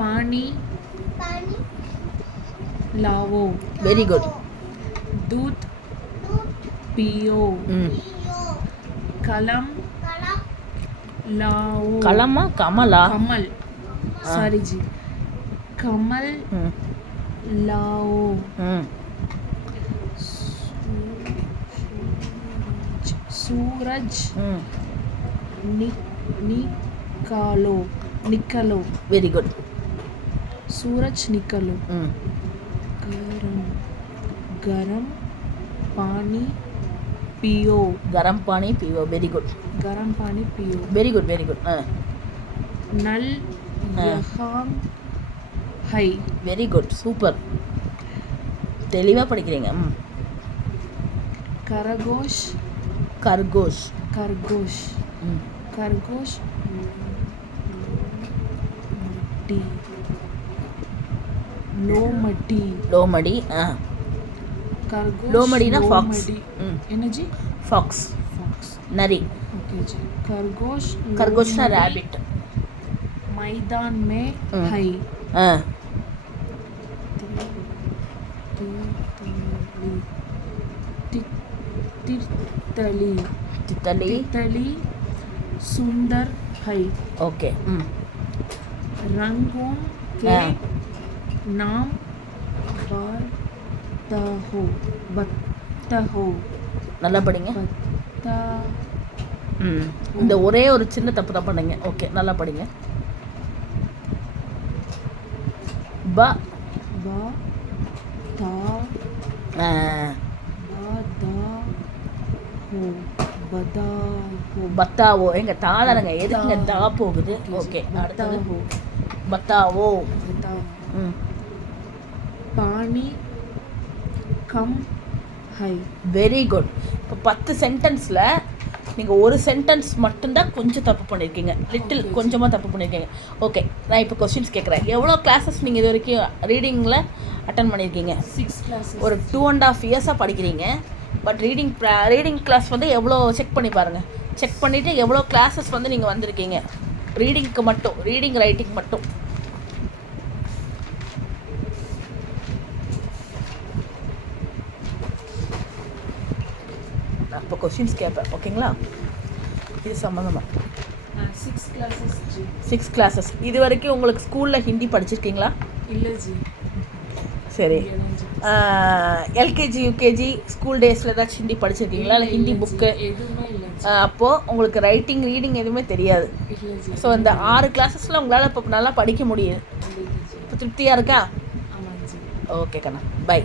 पानी लाओ, very good. दूध पियो, कलम लाओ, களமா கமலா? कमल सॉरी जी, कमल लाओ, सूरज निकालो, निकलो, வெரி குட். सूरज निकलो, गरम गरम पानी पियो, கரம் பானி பியோ, வெரி குட். गरम पानी पियो, வெரி குட் வெரி குட். नल यहाँ है, வெரி குட், சூப்பர், தெளிவாக படிக்கிறீங்க. खरगोश கர்கோஷ். खरगोश खरगोश लोमड़ी, லோமடி. खरगोश லோமடினா ஃபாக்ஸ். என்ன ஜி? ஃபாக்ஸ், फॉक्स, நரி. ओके जी. खरगोश खरगोशना लोमड़ी रैबिट. मैदान में है, तितली, तितली. तितली सुंदर है, ஓகே. रंगों के नाम बताओ, நல்லா படிங்க. இந்த ஒரே ஒரு சின்ன தப்பு தான் பண்ணீங்க. ஓகே, நல்லா படிங்க. ப बा ता हो, बदाहो, பத்தாவோ. எங்க தாளரங்க எதுக்குங்க தா போகுது? ஓகே, அடுத்தது பத்தாவோ. बताओ, पानी कम है, வெரி குட். இப்போ 10 சென்டென்ஸில் நீங்கள் ஒரு சென்டென்ஸ் மட்டும்தான் கொஞ்சம் தப்பு பண்ணியிருக்கீங்க. லிட்டில் கொஞ்சமாக தப்பு பண்ணியிருக்கீங்க. ஓகே, நான் இப்போ கொஸ்டின்ஸ் கேட்குறேன். எவ்வளோ கிளாஸஸ் நீங்கள் இது வரைக்கும் ரீடிங்கில் அட்டன் பண்ணியிருக்கீங்க? 6 classes. ஒரு 2.5 இயர்ஸாக படிக்கிறீங்க. பட் ரீடிங் கிளாஸ் வந்து எவ்வளோ செக் பண்ணி பாருங்கள். செக் பண்ணிவிட்டு எவ்வளோ கிளாஸஸ் வந்து நீங்கள் வந்திருக்கீங்க ரீடிங்க்கு மட்டும், ரீடிங் ரைட்டிங் மட்டும். நான் இப்போ கொஸ்டின்ஸ் கேட்பேன், ஓகேங்களா? இது சம்மந்தமாக 6 classes जी. 6 கிளாஸஸ். இது வரைக்கும் உங்களுக்கு ஸ்கூலில் ஹிந்தி படிச்சிருக்கீங்களா? இல்லை ஜி. சரி. எல்கேஜி யூகேஜி ஸ்கூல் டேஸில் ஏதாச்சும் ஹிந்தி படிச்சிருக்கீங்களா? இல்லை ஹிந்தி புக்கு? எதுவுமே இல்லை. அப்போது உங்களுக்கு ரைட்டிங் ரீடிங் எதுவுமே தெரியாது. ஸோ இந்த 6 கிளாஸஸில் உங்களால் இப்போ நல்லா படிக்க முடியுது. இப்போ திருப்தியாக இருக்கா? ஆமாம் ஜி. Okay Kanna, by.